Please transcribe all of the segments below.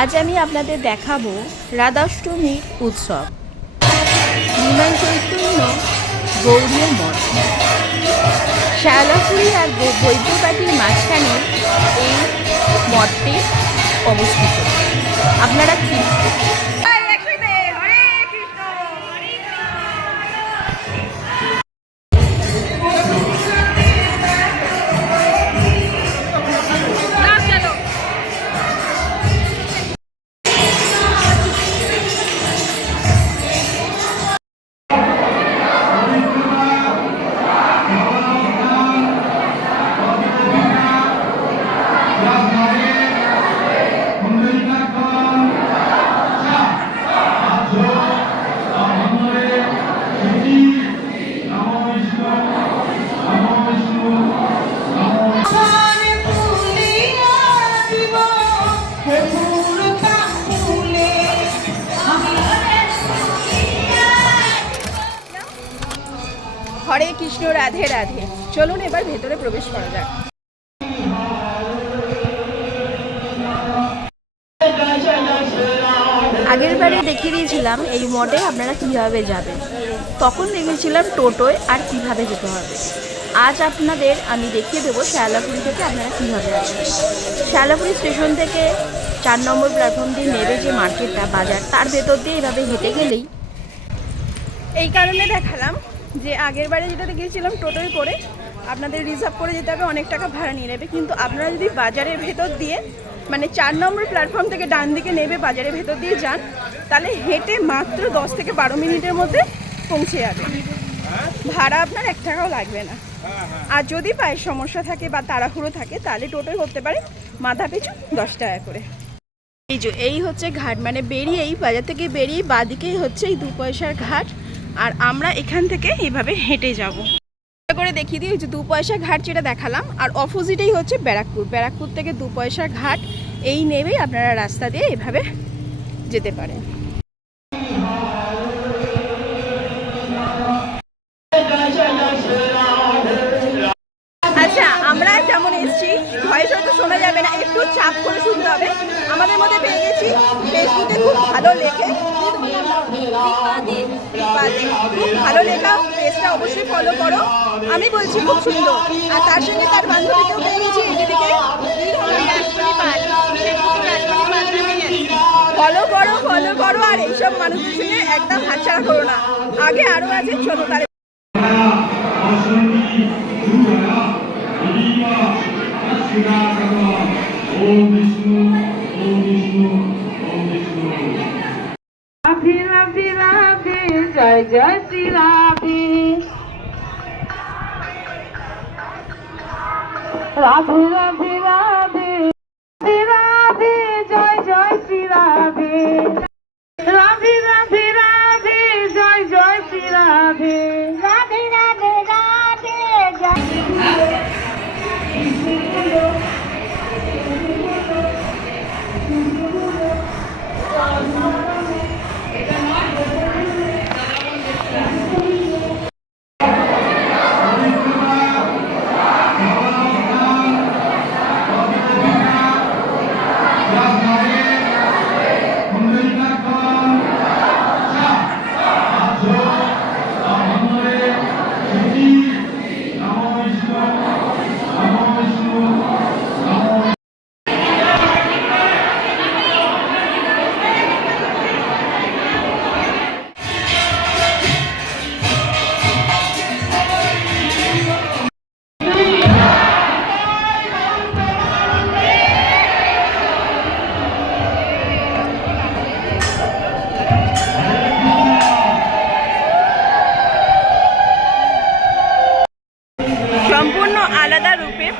আজ আমি আপনাদের দেখাবো রাধাষ্টমীর উৎসব নিমাই চৈতন্য গৌড়ীয় মঠ। শ্যাওলাপুরী আর বৈদ্যবাটির মাঝখানে এই মঠটি অবস্থিত। আপনারা কি হরে কৃষ্ণ রাধে রাধে। চলুন এবার ভেতরে প্রবেশ করা যাক। আগের বারে দেখিয়ে দিয়েছিলাম এই মঠে আপনারা কিভাবে যাবেন, তখন দেখেছিলাম টোটোয় আর কিভাবে যেতে হবে। আজ আপনাদের আমি দেখিয়ে দেবো শ্যাওলাপুরী থেকে আপনারা কীভাবে আসবেন। শ্যাওলাপুরী স্টেশন থেকে 4 নম্বর প্ল্যাটফর্ম দিয়ে নেবে যে মার্কেটটা বাজার, তার ভেতর দিয়ে এভাবে হেঁটে গেলেই। এই কারণে দেখালাম যে আগের বারে যেটাতে গিয়েছিলাম টোটোয় করে আপনাদের রিজার্ভ করে যেতে হবে, অনেক টাকা ভাড়া নিয়ে নেবে। কিন্তু আপনারা যদি বাজারের ভেতর দিয়ে মানে 4 নম্বর প্ল্যাটফর্ম থেকে ডান দিকে নেবে বাজারের ভেতর দিয়ে যান, তাহলে হেঁটে মাত্র 10 থেকে 12 মিনিটের মধ্যে পৌঁছে যাবে। ভাড়া আপনার 1 টাকাও লাগবে না। আর যদি পায়ের সমস্যা থাকে বা তাড়াহুড়ো থাকে তাহলে টোটোয় করতে পারেন, মাথা পিছু 10 টাকা করে। এই হচ্ছে ঘাট, মানে বেরিয়েই বাজার থেকে বেরিয়েই বাঁদিকেই হচ্ছে এই 2 পয়সার ঘাট। আর আমরা এখান থেকে এইভাবে হেঁটে যাব করে দেখিয়ে দিই। ওই যে 2 পয়সা ঘাট যেটা দেখালাম, আর অপোজিটেই হচ্ছে ব্যারাকপুর থেকে 2 পয়সা ঘাট। এই নেবেই আপনারা রাস্তা দিয়ে এভাবে যেতে পারেন। আচ্ছা, আমরা যেমন এসেছি ভয়েস হয়তো শোনা যাবে না, একটু চাপ করে শুনতে হবে। আমাদের মধ্যে পেয়ে গেছি ফেসবুকে খুব ভালো লেখে, খুব ভালো লেখা, পেজটা অবশ্যই ফলো করো। আমি বলছি খুব সুন্দর। আর তার সঙ্গে তার বান্ধবীকেও পেয়ে গেছি এদিকে, ফলো করো। আর এইসব মানুষদের সঙ্গে একদম হাতছাড়া করো না। আগে আরো আছে, চলো তার জয় জয় শ্রী রাধে রাধে রাধে রাধে রাধে জয় জয় শ্রী রাধে রাধে রাধে রাধে জয় জয় শ্রী রাধে রাধে রাধে রাধে জয়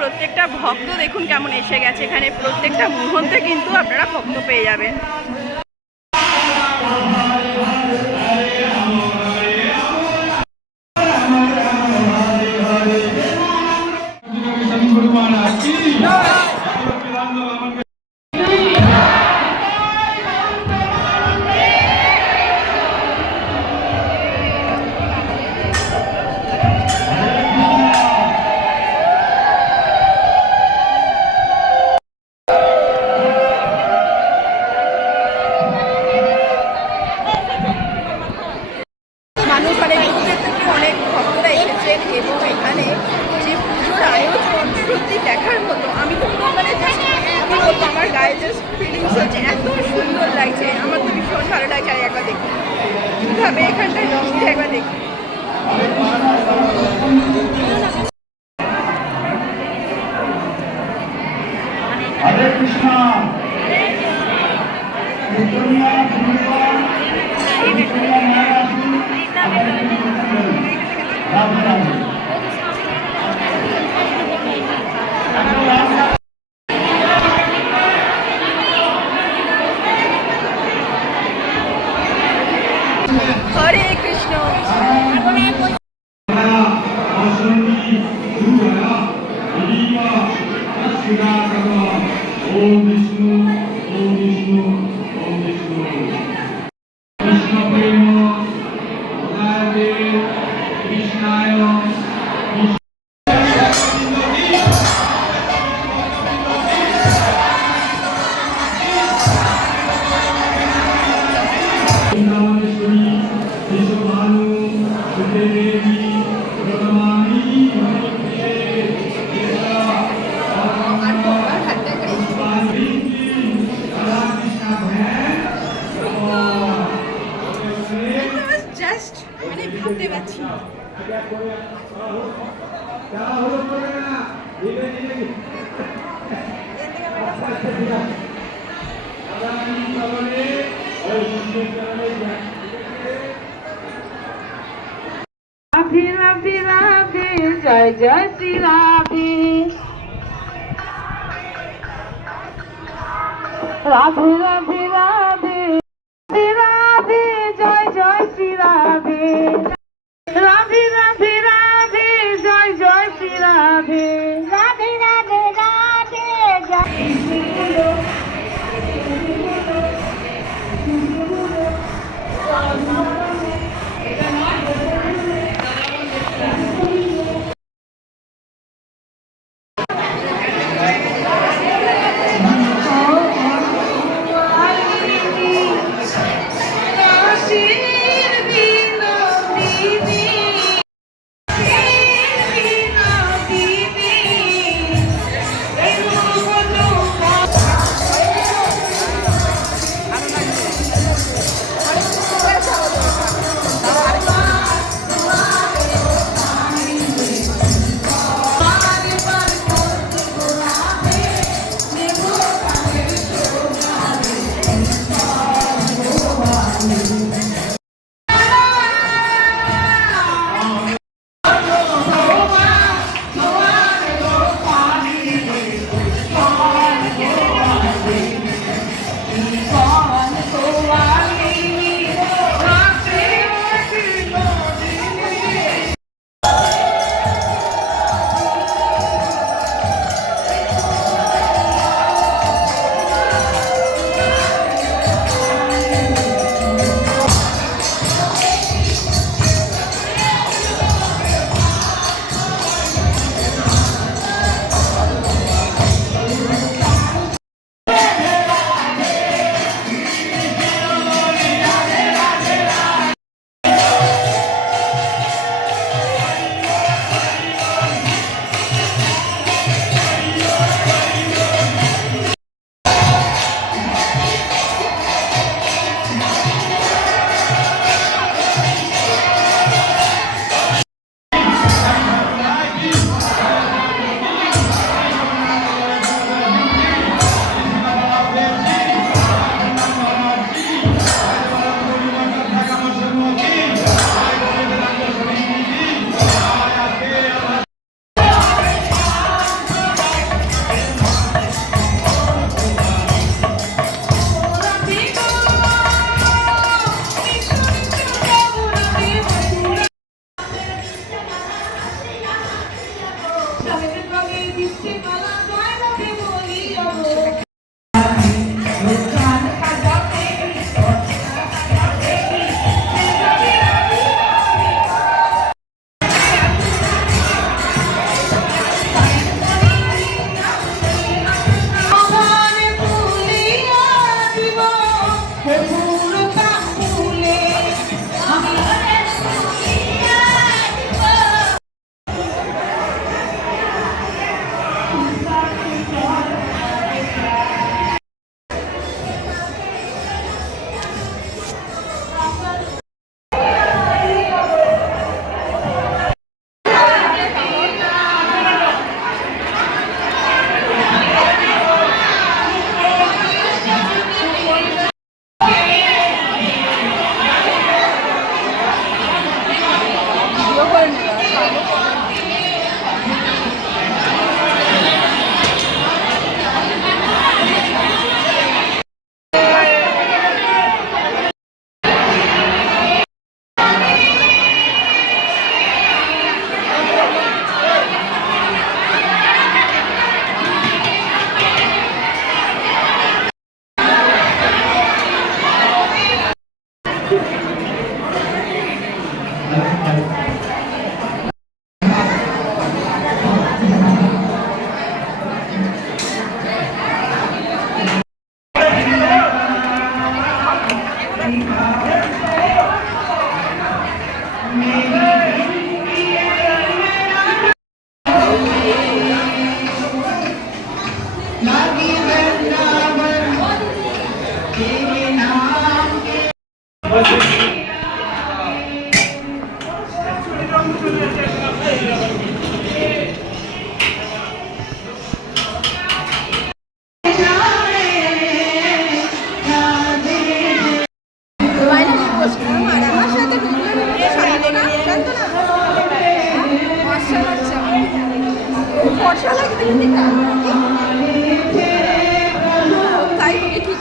প্রত্যেকটা ভক্ত দেখুন কেমন এসে গেছে এখানে। প্রত্যেকটা মুহূর্তে কিন্তু আপনারা ভক্ত পেয়ে যাবেন। আমার গায়ে জাস্ট ফিলিংস হচ্ছে, এত সুন্দর লাগছে, আমার তো ভীষণ ভালো লাগছে। আর একবার দেখি কীভাবে এখানটায় ভিড়, একবার দেখি। হরে কৃষ্ণ রাধে রাধে। হরে কৃষ্ণ। ओम विष्णु ओम विष्णु ओम विष्णु कृष्ण प्रेम उदारते कृष्णाय वृंदावनेश्वरी विश्वभानु सुदेवी ब्रह्माणी জাস্ট মানে ভাবতে পারছি না। রাধে রাধে রাধে জয় জয় শ্রী রাধে রাধে রাধে রাধে রাধে জয় জয় শ্রী রাধে রাধে রাধে রাধে জয় জয় শ্রী রাধে রাধে রাধে রাধে জয়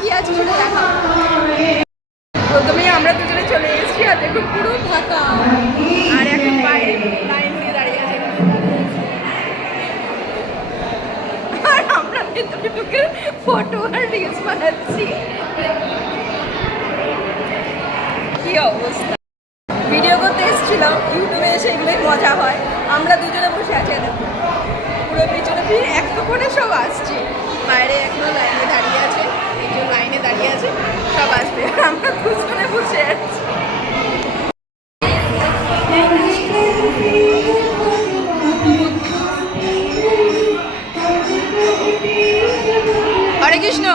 কি আছে সেটা দেখাবো। প্রথমেই আমরা দুজনে চলে এসেছি আর দেখুন পুরো ফাঁকা, আর এখন বাইরে লাইন দিয়ে দাঁড়িয়ে আছে, আর আমরা ভেতরে ঢুকে ফটো আর রিলস বানাচ্ছি। কি অবস্থা! ভিডিও করতে এসেছিলাম, ইউটিউবে এসে এগুলোই মজা হয়। আমরা দুজনে বসে আছি, দেখুন পুরো পিছনে ভিড়, এতক্ষণে সব আসছে। বাইরে এখনো লাইনে দাঁড়িয়ে আছে, এই যে লাইনে দাঁড়িয়ে আছে, সব আসবে, আর আমরা দুজনে বসে আছি। হরে কৃষ্ণ।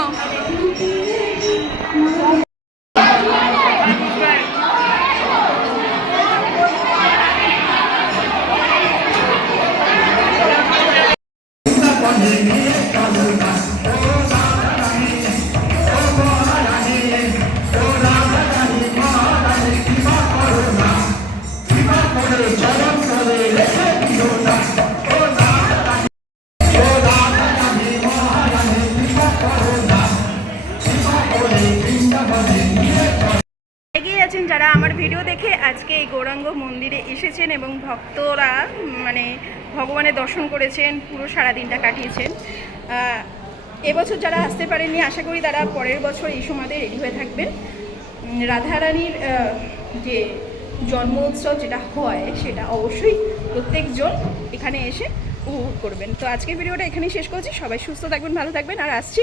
এগিয়ে আছেন যারা আমার ভিডিও দেখে আজকে এই গৌরাঙ্গ মন্দিরে এসেছেন এবং ভক্তরা মানে ভগবানের দর্শন করেছেন, পুরো সারাদিনটা কাটিয়েছেন। এবছর যারা আসতে পারেননি, আশা করি তারা পরের বছর এই সময়তে রেডি হয়ে থাকবেন। রাধারানীর যে জন্ম উৎসব যেটা হয় সেটা অবশ্যই প্রত্যেকজন এখানে এসে উপভোগ করবেন। তো আজকের ভিডিওটা এখানেই শেষ করছি। সবাই সুস্থ থাকবেন, ভালো থাকবেন, আর আসছি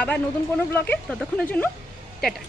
আবার নতুন কোনো ব্লগে। ততক্ষণের জন্য টাটা।